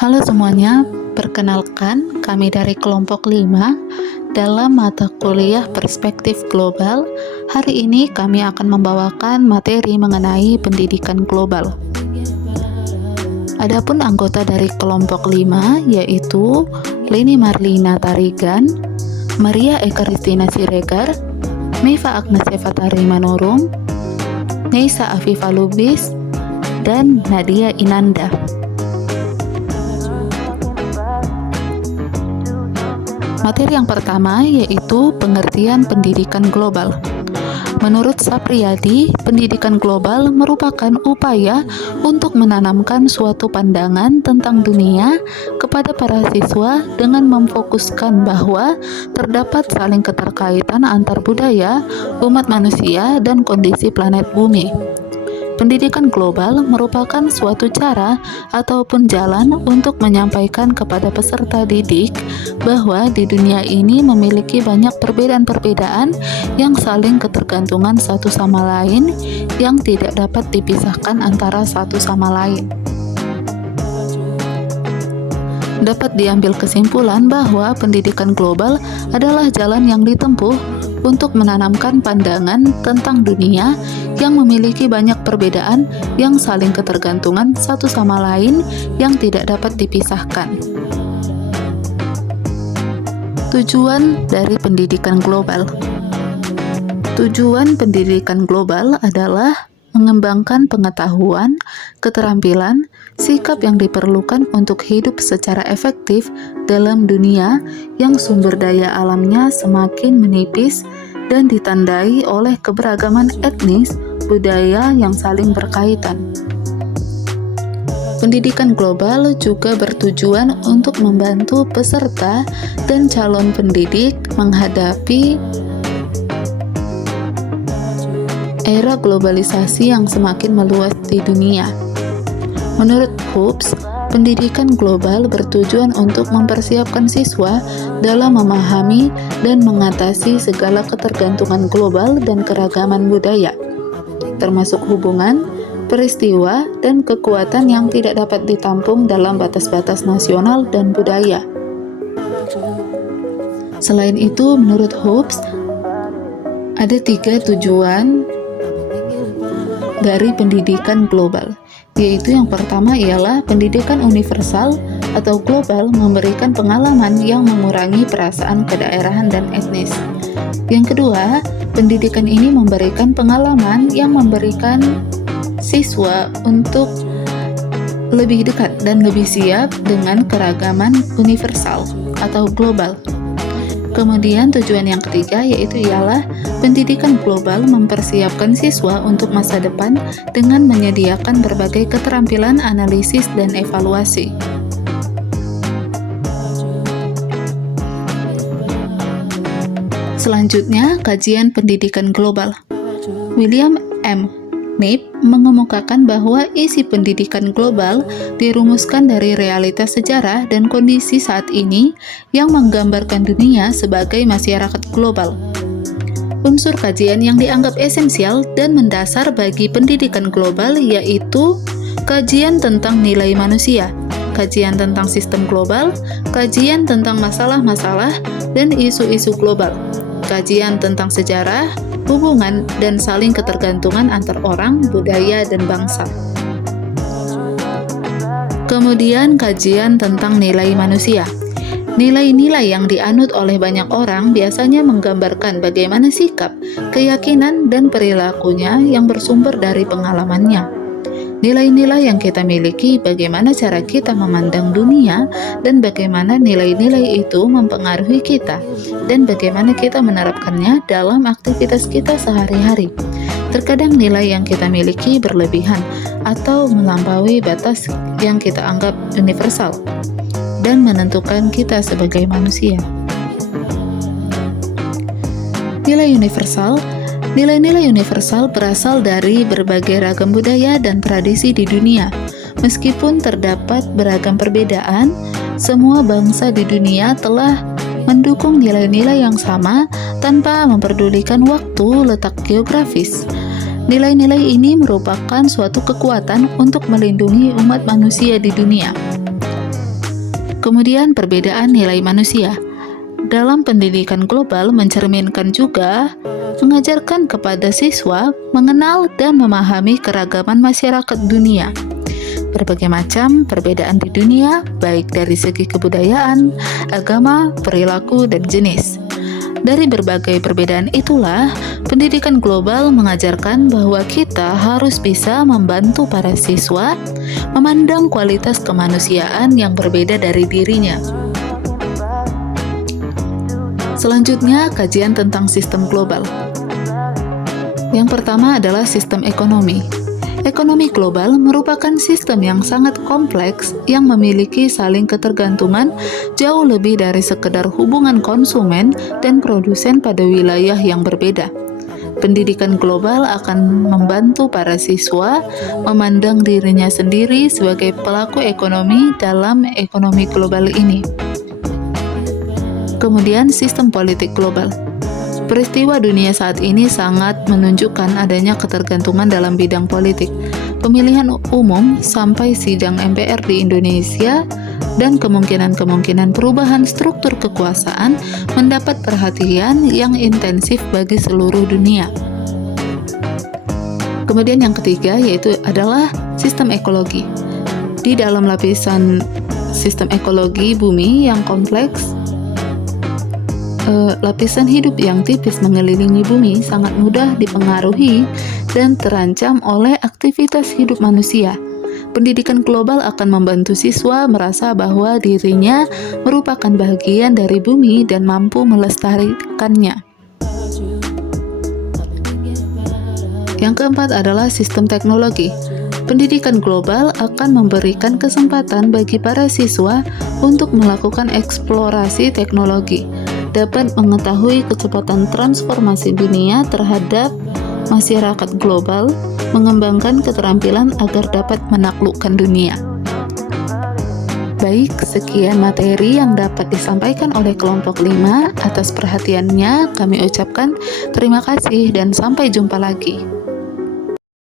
Halo semuanya, perkenalkan kami dari kelompok 5 dalam mata kuliah Perspektif Global. Hari ini kami akan membawakan materi mengenai pendidikan global. Adapun anggota dari kelompok 5 yaitu Leni Marlina Tarigan, Maria Eka Ristina Siregar, Meifa Agnes Evatari Manurung, Neisa Afifa Lubis, dan Nadia Inanda. Materi yang pertama yaitu pengertian pendidikan global. Menurut Sapriyadi, pendidikan global merupakan upaya untuk menanamkan suatu pandangan tentang dunia kepada para siswa dengan memfokuskan bahwa terdapat saling keterkaitan antar budaya, umat manusia, dan kondisi planet bumi. Pendidikan global merupakan suatu cara ataupun jalan untuk menyampaikan kepada peserta didik bahwa di dunia ini memiliki banyak perbedaan-perbedaan yang saling ketergantungan satu sama lain yang tidak dapat dipisahkan antara satu sama lain. Dapat diambil kesimpulan bahwa pendidikan global adalah jalan yang ditempuh untuk menanamkan pandangan tentang dunia yang memiliki banyak perbedaan yang saling ketergantungan satu sama lain yang tidak dapat dipisahkan. Tujuan dari pendidikan global. Tujuan pendidikan global adalah mengembangkan pengetahuan, keterampilan, sikap yang diperlukan untuk hidup secara efektif dalam dunia yang sumber daya alamnya semakin menipis dan ditandai oleh keberagaman etnis, budaya yang saling berkaitan. Pendidikan global juga bertujuan untuk membantu peserta dan calon pendidik menghadapi era globalisasi yang semakin meluas di dunia. Menurut Hobbes, pendidikan global bertujuan untuk mempersiapkan siswa dalam memahami dan mengatasi segala ketergantungan global dan keragaman budaya, termasuk hubungan, peristiwa, dan kekuatan yang tidak dapat ditampung dalam batas-batas nasional dan budaya. Selain itu, menurut Hobbes, ada 3 tujuan dari pendidikan global, yaitu yang pertama ialah pendidikan universal atau global memberikan pengalaman yang mengurangi perasaan kedaerahan dan etnis. Yang kedua, pendidikan ini memberikan pengalaman yang memberikan siswa untuk lebih dekat dan lebih siap dengan keragaman universal atau global. Kemudian tujuan yang ketiga yaitu ialah pendidikan global mempersiapkan siswa untuk masa depan dengan menyediakan berbagai keterampilan analisis dan evaluasi. Selanjutnya, kajian pendidikan global. William M. Knibb mengemukakan bahwa isi pendidikan global dirumuskan dari realitas sejarah dan kondisi saat ini yang menggambarkan dunia sebagai masyarakat global. Unsur kajian yang dianggap esensial dan mendasar bagi pendidikan global yaitu kajian tentang nilai manusia, kajian tentang sistem global, kajian tentang masalah-masalah dan isu-isu global, kajian tentang sejarah, hubungan, dan saling ketergantungan antar orang, budaya, dan bangsa. Kemudian kajian tentang nilai manusia. Nilai-nilai yang dianut oleh banyak orang biasanya menggambarkan bagaimana sikap, keyakinan, dan perilakunya yang bersumber dari pengalamannya. Nilai-nilai yang kita miliki, bagaimana cara kita memandang dunia, dan bagaimana nilai-nilai itu mempengaruhi kita, dan bagaimana kita menerapkannya dalam aktivitas kita sehari-hari. Terkadang nilai yang kita miliki berlebihan atau melampaui batas yang kita anggap universal dan menentukan kita sebagai manusia. Nilai universal. Nilai-nilai universal berasal dari berbagai ragam budaya dan tradisi di dunia. Meskipun terdapat beragam perbedaan, semua bangsa di dunia telah mendukung nilai-nilai yang sama tanpa memperdulikan waktu, letak geografis. Nilai-nilai ini merupakan suatu kekuatan untuk melindungi umat manusia di dunia. Kemudian perbedaan nilai manusia. Dalam pendidikan global mencerminkan juga mengajarkan kepada siswa mengenal dan memahami keragaman masyarakat dunia. Berbagai macam perbedaan di dunia, baik dari segi kebudayaan, agama, perilaku, dan jenis. Dari berbagai perbedaan itulah, pendidikan global mengajarkan bahwa kita harus bisa membantu para siswa memandang kualitas kemanusiaan yang berbeda dari dirinya. Selanjutnya, kajian tentang sistem global. Yang pertama adalah sistem ekonomi. Ekonomi global merupakan sistem yang sangat kompleks yang memiliki saling ketergantungan jauh lebih dari sekedar hubungan konsumen dan produsen pada wilayah yang berbeda. Pendidikan global akan membantu para siswa memandang dirinya sendiri sebagai pelaku ekonomi dalam ekonomi global ini. Kemudian sistem politik global. Peristiwa dunia saat ini sangat menunjukkan adanya ketergantungan dalam bidang politik. Pemilihan umum sampai sidang MPR di Indonesia dan kemungkinan-kemungkinan perubahan struktur kekuasaan mendapat perhatian yang intensif bagi seluruh dunia. Kemudian yang ketiga yaitu adalah sistem ekologi. Di dalam lapisan sistem ekologi bumi yang kompleks, lapisan hidup yang tipis mengelilingi bumi sangat mudah dipengaruhi dan terancam oleh aktivitas hidup manusia. Pendidikan global akan membantu siswa merasa bahwa dirinya merupakan bagian dari bumi dan mampu melestarikannya. Yang keempat adalah sistem teknologi. Pendidikan global akan memberikan kesempatan bagi para siswa untuk melakukan eksplorasi teknologi, dapat mengetahui kecepatan transformasi dunia terhadap masyarakat global, mengembangkan keterampilan agar dapat menaklukkan dunia. Baik, sekian materi yang dapat disampaikan oleh kelompok 5. Atas perhatiannya kami ucapkan terima kasih dan sampai jumpa lagi.